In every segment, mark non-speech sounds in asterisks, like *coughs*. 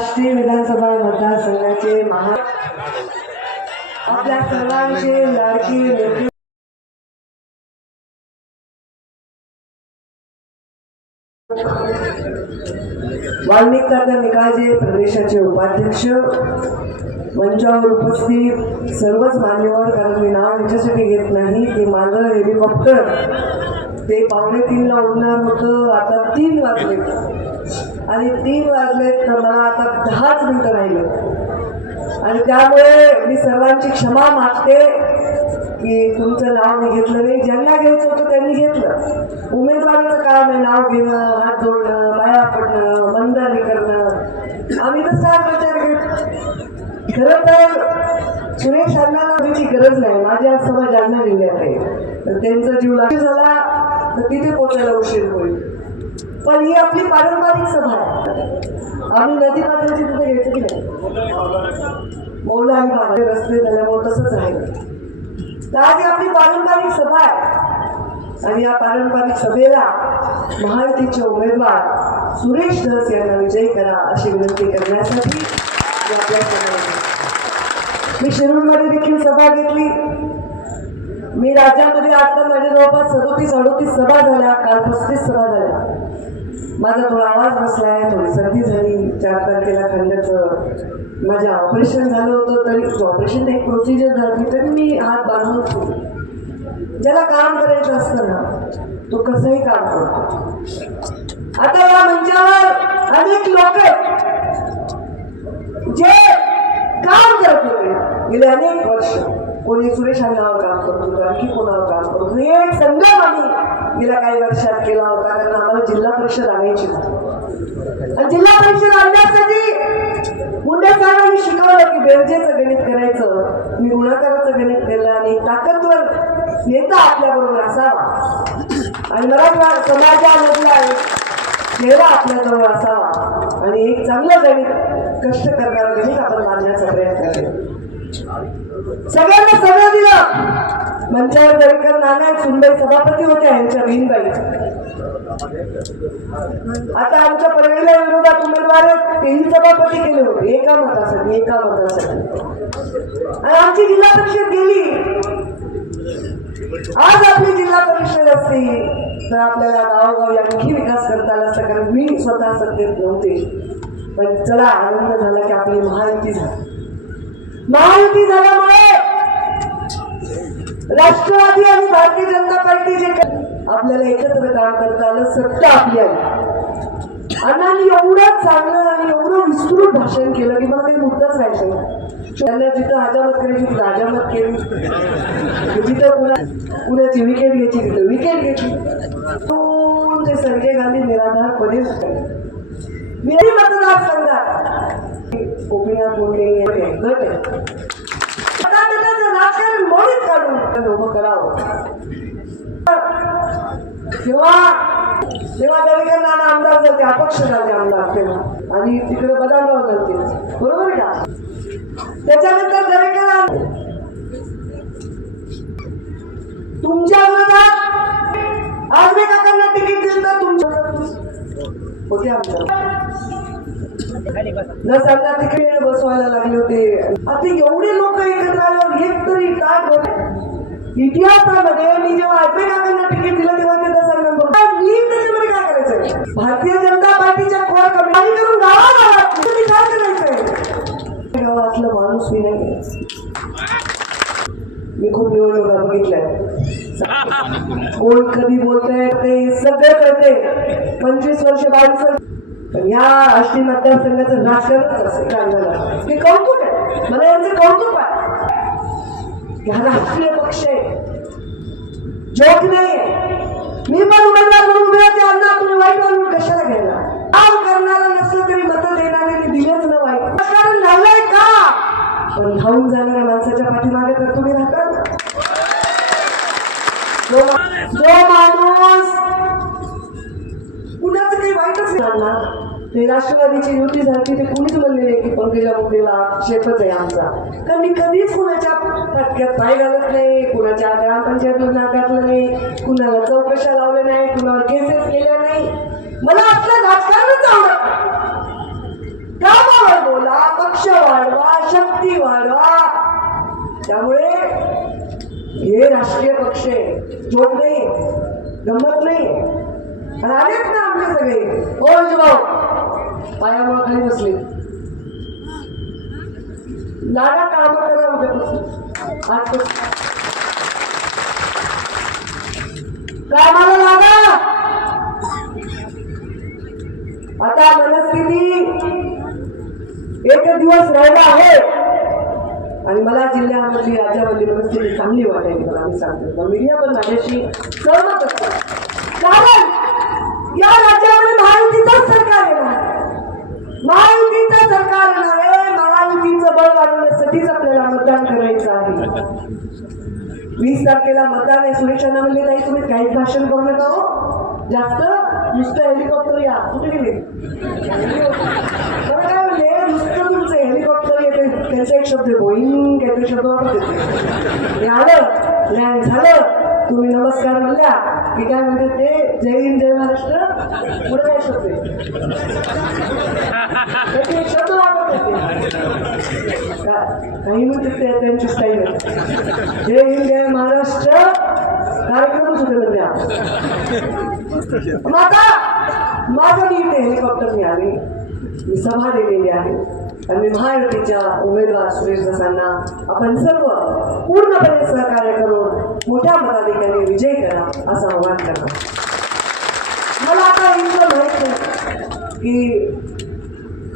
आष्टी विधानसभा मतदारसंघाचे महा आपल्या सर्वांचे लाडकी नेते वाल्मिक काका निकाळजे प्रदेशाचे उपाध्यक्ष. मंचावर उपस्थित सर्वच मान्यवर कारण मी नाव याच्यासाठी घेत नाही ते माझं हेलिकॉप्टर. ते पावणे तीनला उडणार होतं आता तीन वाजले. आणि तीन वाजले तर मला आता दहाच मिनिटं राहिलं. आणि त्यामुळे मी सर्वांची क्षमा मागते की तुमचं नाव मी घेतलं नाही. ज्यांना घ्यायचं होतं त्यांनी घेतलं. उमेदवाराचं काम आहे नाव घेणं हात जोडणं माया पडणं मंदानी करणं. आम्ही तर चार प्रचार घेत खरं तर सुरेश अण्णांना गरज नाही. माझ्या सभा जालना जिल्ह्यात आहे. तर त्यांचा जीव लागू झाला तर तिथे पोचायला उशीर होईल. पण ही आपली पारंपरिक सभा आहे. आम्ही नदी पात्राची तिथे घ्यायचं की नाही? मौला आणि बाबा रस्ते झाल्यामुळे तसंच आहे. तर आज आपली पारंपरिक सभा आहे. आणि या पारंपरिक सभेला महायुतीचे उमेदवार सुरेश धस यांना विजयी करा अशी विनंती करण्यासाठी मी शिरूरमध्ये देखील सभा घेतली. मी राज्यामध्ये आता माझ्या जवळपास सदोतीस अडोतीस सभा झाल्या काल पस्तीस सभा झाल्या. माझा थोडा आवाज बसला आहे थोडी सर्दी झाली चार तारखेला खांद्याचं माझं ऑपरेशन झालं होतं तरी ऑपरेशन एक प्रोसिजर झाली तरी मी हात बांधून होते. ज्याला काम करायचं असतं ना तो कसंही काम करतो. आता या मंचावर अनेक लोक जे काम करत होते गेले अनेक वर्ष. कोणी सुरेश अण्णावर काम करत होतं आणखी कोणावर काम करत होतं? हे एक संग्राम आम्ही गेल्या काही वर्षात केला होता कारण आम्हाला जिल्हा परिषद आणायची होती. आणि जिल्हा परिषद आणण्यासाठी मुंडे साहेबांनी शिकवलं की बेरजेचं गणित करायचं मी गुणाकाराचं गणित केलं आणि ताकदवर नेता आपल्याबरोबर असावा. आणि मराठा समाजामधला एक चेहरा आपल्याजवळ असावा. आणि एक चांगलं गणित कष्ट करणारं गणित आपण मानण्याचा प्रयत्न केला. सगळ्यांना सगळं दिलं. मंचावर दरेकर नाना सुंदर सभापती होत्या यांच्या बहीणबाई. आता आमच्या परवेला विरोधात उमेदवार तेही सभापती केले होते. एका मतासाठी एका मतासाठी. आणि आमची जिल्हा परिषद गेली. आज आपली जिल्हा परिषद असते. तर आपल्याला गावोगावी आणखी विकास करता आला असता कारण मी स्वतः सत्तेत नव्हते. पण चला आनंद झाला की आपली महायुती झाली. महायुती झाल्यामुळे राष्ट्रवादी आणि भारतीय जनता पार्टी जे आपल्याला एकत्र काम करता आलं सत्ता आपली आली. अण्णांनी एवढं चांगलं आणि एवढं विस्तृत भाषण केलं की मला काही मुद्दाच राहायचं त्यांना जिथं हजामत करायची तिथं हजामत केली. जिथं कुणा कुणाची विकेट घ्यायची तिथं विकेट घेतली तो ते संजय गांधी निराधारपणे मी मतदारसंघात गोपीनाथ मुंडे यांचे गट आहे मतदानाचं राजकारण मोडीत काढून उभं करावं तेव्हा तेव्हा आमदार झाले अपक्ष झाले आमदार तेव्हा. आणि तिकडे बदामराव झाले बरोबर का? त्याच्यानंतर दरेकर तुमच्या विरोधात आजमे काकांना तिकीट दिलं तर तुमच्या होते आमच्या न सांगता तिकडे बसवायला लागले होते. आता एवढे लोक एकत्र आल्यावर एक तरी काय बोल इतिहासामध्ये मी जेव्हा आजबे काकांना तिकीट दिलं तेव्हा ते दसांना मी त्याच्यामध्ये काय करायचंय? भारतीय जनता पार्टीच्या कोर कमानी करून गावागावात तुम्ही काय करायचंय? गावातलं माणूस मी नाही. मी खूप निवडणुका बघितल्या. कोण कधी बोलतंय ते सगळं कळते पंचवीस वर्ष बावीस वर्ष पण या आष्टी मतदारसंघाचं राजकारणच असेल ते कौतुक आहे. मला यांचं कौतुक आहे. हा राष्ट्रीय पक्ष आहे जोक नाही मी पण उमेदवार म्हणून उभे होते अन्ना तुम्ही वाईट म्हणून कशाला घ्यायला काम करणारा नसलं तरी मत देणारे दिलेच न वाईट. कारण झालंय का? पण धावून जाणाऱ्या माणसाच्या पाठीमागे तर तुम्ही राहता जो माणूस कुणाच काही वाईटच नाही ते राष्ट्रवादीची युती झाली ते कुणीच म्हणले नाही की पंकजा मुंडेला शेपच आहे आमचा. कारण मी कधीच कुणाच्या फटक्यात पाय घालत नाही कुणाच्या ग्रामपंचायतला नाकारलं नाही कुणाला चौकशा लावल्या नाही कुणावर केसेस केल्या नाही. मला आपलं राजकारणच आवडत कामावर बोला पक्ष वाढवा शक्ती वाढवा. त्यामुळे हे राष्ट्रीय पक्ष आहे. जोक नाही गंमत नाही. आणि आलेत ना आमचे सगळे. हो भाऊ पायामुळे खाली बसले. लागा काम करा उद्या काय कामाला लागा आता मनस्थिती एक दिवस राहिला आहे. आणि मला जिल्ह्यामध्ये राज्यामध्ये मनस्थिती चांगली वाटायची मला मी सांगतो मीडिया पण माझ्याशी सहमत असतो कारण या राज्यामध्ये महायुतीचंच सरकार येणार महायुतीचं सरकार येणार आहे. महायुतीचं बळ मतदान करायचं आहे. वीस तारखेला मतदान आहे. सुरेशांना म्हणले नाही तुम्ही काही भाषण करू नका हो. जास्त नुसतं हेलिकॉप्टर या. कुठे गेले? बरं काय म्हणले? नुसतं तुमचं हेलिकॉप्टर येते त्यांचा एक शब्द बोईंग काहीतरी शब्द वापरते आलं लँड झालं. तुम्ही नमस्कार म्हणल्या. की काय म्हणते ते जय हिंद जय महाराष्ट्र पुढे काय शब्द त्याचे शब्द होते. का- काही म्हणते ते त्यांची स्टाईल जय हिंद जय महाराष्ट्र कार्यक्रम सुद्धा द्या. मग माझं मी इथे हेलिकॉप्टरने आले. मी सभा दिलेली आहे. आणि महायुतीच्या उमेदवार सुरेश दसांना आपण सर्व पूर्णपणे सहकार्य करून मोठ्या मताधिकाने विजय करा असं आव्हान करा मला आता इतकं माहीत की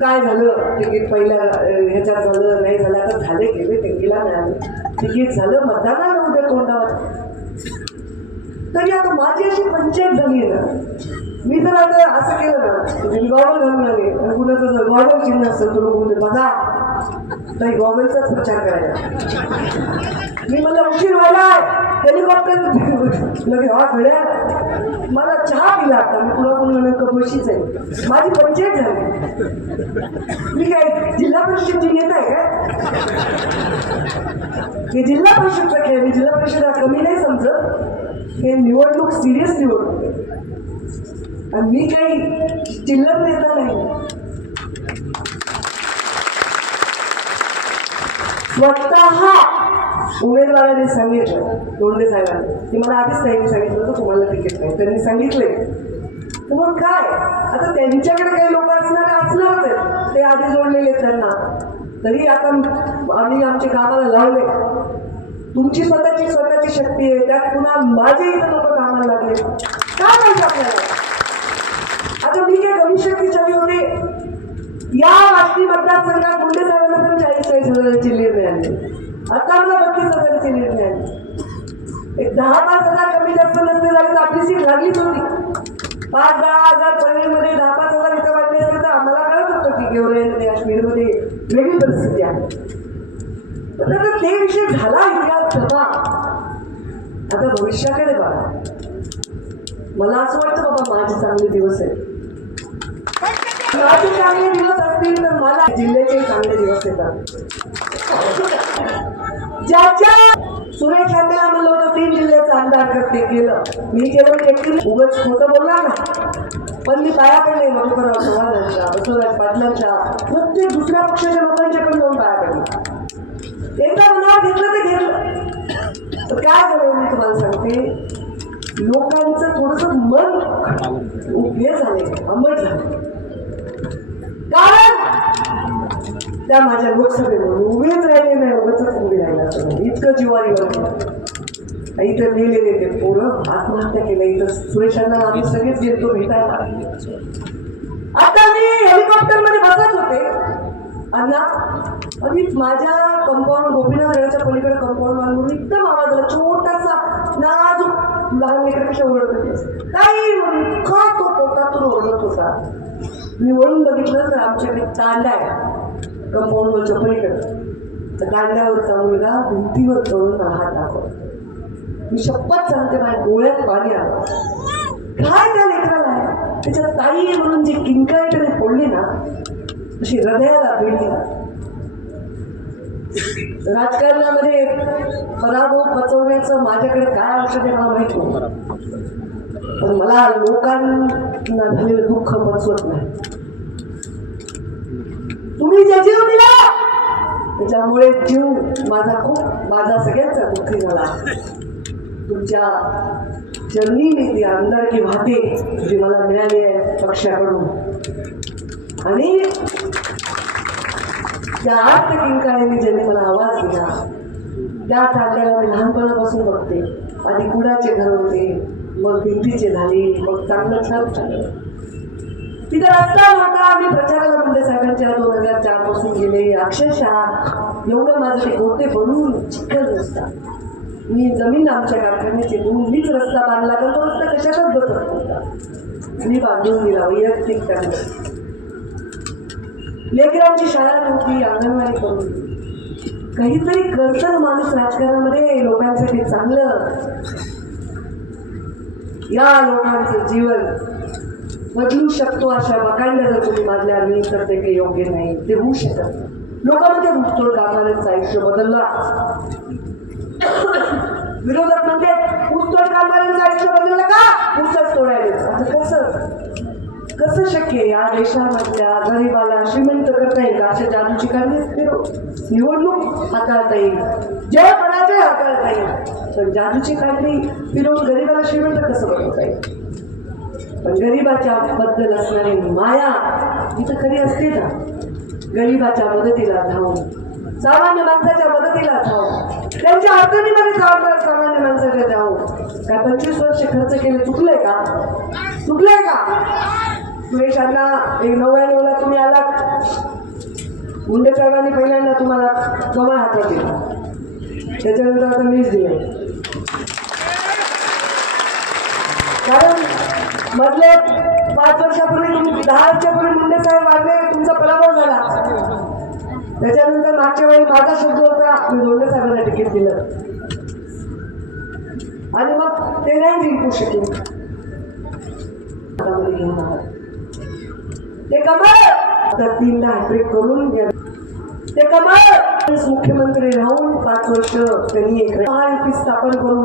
काय झालं तिकीट पहिल्या ह्याच्यात झालं नाही झालं आता झाले गेले तिकीला मिळाले तिकीट झालं मतदानाला उद्या तोंडावर. तरी आता माझी अशी पंचायत झाली आहे ना मी जर आता असं केलं ना तुम्ही गॉगल घालून आले आणि कुणाचं जर गॉगल चिन्ह असेल तर लोक म्हणते बघा काही गॉगलचाच प्रचार करायचा मी मला उशीर व्हायला हेलिकॉप्टर लगे हा घड्या मला चहा पिला आता मी तुला पण नेमकं आहे. माझी पंचायत झाली. मी काय जिल्हा परिषदची नेता आहे काय? हे जिल्हा परिषदचा खेळ मी जिल्हा परिषद कमी नाही समजत. हे निवडणूक सिरियस निवडणूक आहे. आणि मी काही चिल्लर नेता नाही. स्वतः उमेदवारांनी सांगितलं दोंडे साहेबांनी की मला आधीच त्यांनी सांगितलं होतं तुम्हाला तिकीट नाही. त्यांनी सांगितले तर मग काय? आता त्यांच्याकडे काही लोक असणार असणारच आहेत. ते आधी जोडलेले आहेत त्यांना. तरी आता आम्ही आमच्या कामाला लावले तुमची स्वतःची स्वतःची शक्ती आहे. त्यात पुन्हा माझे इथं लोक कामाला लागले. काय माहिती आपल्याला आता मी काय कमी शक्तीशाली होते? या वाष्टी मतदारसंघात मुंडे साहेबांना पण चाळीस चाळीस हजाराची लीड मिळाली. आता मला बत्तीस हजाराची निर्णय मिळाली एक दहा पाच हजार कमी जास्त नसते झाले तर आपली सीट लागलीच होती. पाच दहा हजार पनवेलमध्ये दहा पाच हजार इथं वाटले असते तर आम्हाला कळत होतं की गेवराईमध्ये काश्मीरमध्ये वेगळी परिस्थिती आहे. तर ते विषय झाला इतिहास सभा आता भविष्याकडे बघा. मला असं वाटतं बाबा माझे चांगले दिवस आहेत. माझे चांगले दिवस असतील तर मला जिल्ह्याचे चांगले दिवस येतात. ज्याच्या सुरेश यांना म्हणलं होतं तीन जिल्ह्याचा आमदार करते केलं. मी केलं म्हणजे उगच खोटं बोलणार ना. पण मी पाया पडले मधुकरराव चव्हाणांच्या बसवराज पाटलांच्या प्रत्येक दुसऱ्या पक्षाच्या लोकांच्या पण जाऊन पाया पडले एकदा मनावर घेतलं ते घेतलं. तर काय झालं हो मी तुम्हाला सांगते? लोकांचं थोडस मन हे झाले अंमट झाले. कारण त्या माझ्या लोकसभेवर उभेच राहिले नाही उभेच उभे राहिला इतकं जिवारीवर इथं लिहिलेले ते पोरं आत्महत्या केल्या. इथं सुरेशांना आम्ही सगळेच गेलो भेटायला आता मी हेलिकॉप्टरमध्ये बसत होते. अण्णा आणि माझ्या कंपाऊंड गोपीनाथच्या पलीकडे कंपाऊंड बांधून एकदम आवाज आला छोटासा नाजूक लहान लेकरापेक्षा ओरडत होते. काही इतका तो पोटातून ओरडत होता. मी वळून बघितलं तर आमच्याकडे तांडा आहे कंपाऊंडवरच्या पलीकडे. तर तांड्यावरचा मुलगा भिंतीवर चढून मला हात दाखवतो मी शपथ सांगते माझ्या डोळ्यात पाणी आलं. काय त्या लेकराला आहे? त्याच्या ताई म्हणून जी किंकाळी त्याने फोडली ना अशी हृदयाला भेटली राजकारणामध्ये पराभव पचवण्याचं माझ्याकडे काय औषध आहे मला माहीत नाही. पण मला लोकांना झालेलं दुःख पचवत नाही. तुम्ही जे जीव दिला त्याच्यामुळे जीव माझा खूप माझा सगळ्यांचा दुःखी झाला. तुमच्या चरणी मी ती आमदारकी वाहते जी मला मिळाली आहे पक्षाकडून. आणि त्या आठ किंकाळ्यांनी ज्यांनी मला आवाज दिला त्या तांड्याला मी लहानपणापासून बघते. आधी कुडाचे घर होते मग भिंतीचे झाले मग चांगलं छान झालं. तिथं रस्ता नव्हता. मी प्रचाराला म्हणजे साहेबांच्या दोन हजार चारपासून गेले. अक्षरशः एवढं माझं ते गोटे बनवून चिखल रस्ता. मी जमीन आमच्या कारखान्याची दोन मीच रस्ता बांधला तर तो रस्ता कशाचाच बसत होता मी बांधून दिला वैयक्तिक त्यांना लेकरांची शाळा नव्हती अंगणवाडी करून. काहीतरी करतं माणूस राजकारणामध्ये लोकांसाठी चांगलं. या लोकांचं जीवन बदलू शकतो अशा बकांड्या जर तुम्ही मानल्या मी तर ते काही योग्य नाही. ते होऊ शकत लोकांमध्ये घुसतोड कामाऱ्यांचं आयुष्य बदलला *coughs* विरोधक म्हणते ऊसतोड कामाऱ्यांचं आयुष्य बदललं का? ऊसच तोडायला. आता कसं? कसं शक्य या देशामधल्या गरिबाला श्रीमंत करता येईल का अशा जादूची कारणे? निवडणूक हाताळता येईल. जय पराजय हाताळता येईल. पण जादूची काढणी फिरवून गरीबाला श्रीमंत कसं बनवता येईल? पण गरिबाच्या बद्दल असणारी माया ही तर खरी असते ना. गरिबाच्या मदतीला धावून सामान्य माणसाच्या मदतीला धावून त्यांच्या अडचणीमध्ये धावणार सामान्य माणसाच्या धावून. काय पंचवीस वर्ष खर्च केले चुकले का? चुकले का? सुरेशांना एक नव्याण्णवला तुम्ही आलात. मुंडे साहेबांनी पहिल्यांदा तुम्हाला कमा हातात दिला. त्याच्यानंतर आता मीच दिलं कारण मधले पाच वर्षापूर्वी तुम्ही दहा वर्षापूर्वी मुंडे साहेब वाढले तुमचा पराभव झाला. त्याच्यानंतर मागच्या वेळी माझा शब्द होता मी मुंडे साहेबांना तिकीट दिलं. आणि मग ते नाही जिंकू शकले. ते कमळ! आता तीन हॅट्रिक करून घ्या. ते कमळ! मुख्यमंत्री राहून पाच वर्ष त्यांनी एक महायुती स्थापन करून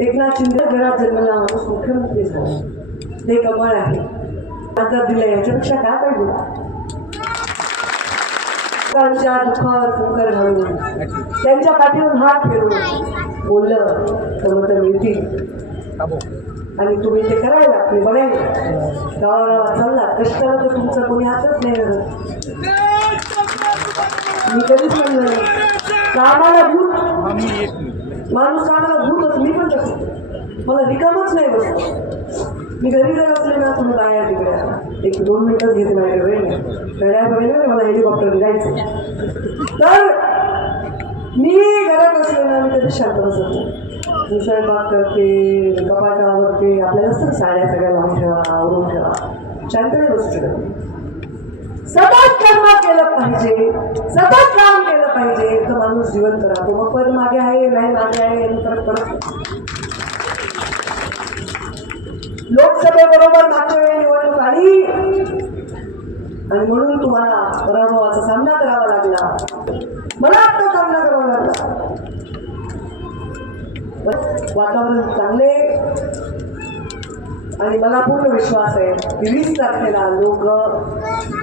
एकनाथ शिंदे घरात जन्मला माणूस मुख्यमंत्री झाला. ते कमळ आहे. आता दिलं याच्यापेक्षा काय पाहिजे? लोकांच्या दुःखावर फुंकर घालून त्यांच्या पाठीवर हात फिरून बोललं तर मग मिळतील. आणि तुम्ही ते करायला लागले बघायला गावागावात चालला कष्टाला तर तुमचा कोणी हातच नाही. मी कधीच म्हणलं नाही. कामाला भूत. माणूस कामाला भूतच मी पण तसं मला रिकामच नाही बसत. मी घरी जर असले ना तुम्ही काय तिकडे. एक दोन मिनिटच घेते नाही वेळ खेळायला पाहिजे मला हेलिकॉप्टर जायचं तर मी घरात असले ना मी कधी शांत बसत नाही. मी स्वयंपाक करते कपाटा आवडते आपल्याला सर साड्या सगळ्या लावून ठेवा आवरून ठेवा. शांतपणे बसू सतत कर्म केलं पाहिजे सतत काम केलं पाहिजे तर माणूस जिवंत राहतो. मग परत मागे आहे नाही मागे आहे परत परत लोकसभेबरोबर मागच्या निवडणूक आली. आणि म्हणून तुम्हाला पराभवाचा सामना करावा लागला. मला आता सामना करावा लागला. वातावरण चांगले. आणि मला पूर्ण विश्वास आहे की वीस तारखेला लोक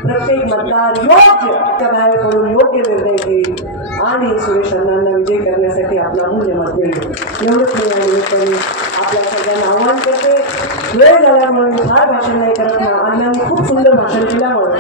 प्रत्येक मतदार योग्य त्या बाहेरकडून योग्य निर्णय घेईल. आणि सुरेश अण्णांना विजय करण्यासाठी आपला मूल्य मत देईल एवढंच मी या निमित्ताने आपल्या सगळ्यांना वेळ झाल्यामुळे फार भाषण नाही करत ना आम्ही खूप सुंदर भाषण केल्यामुळे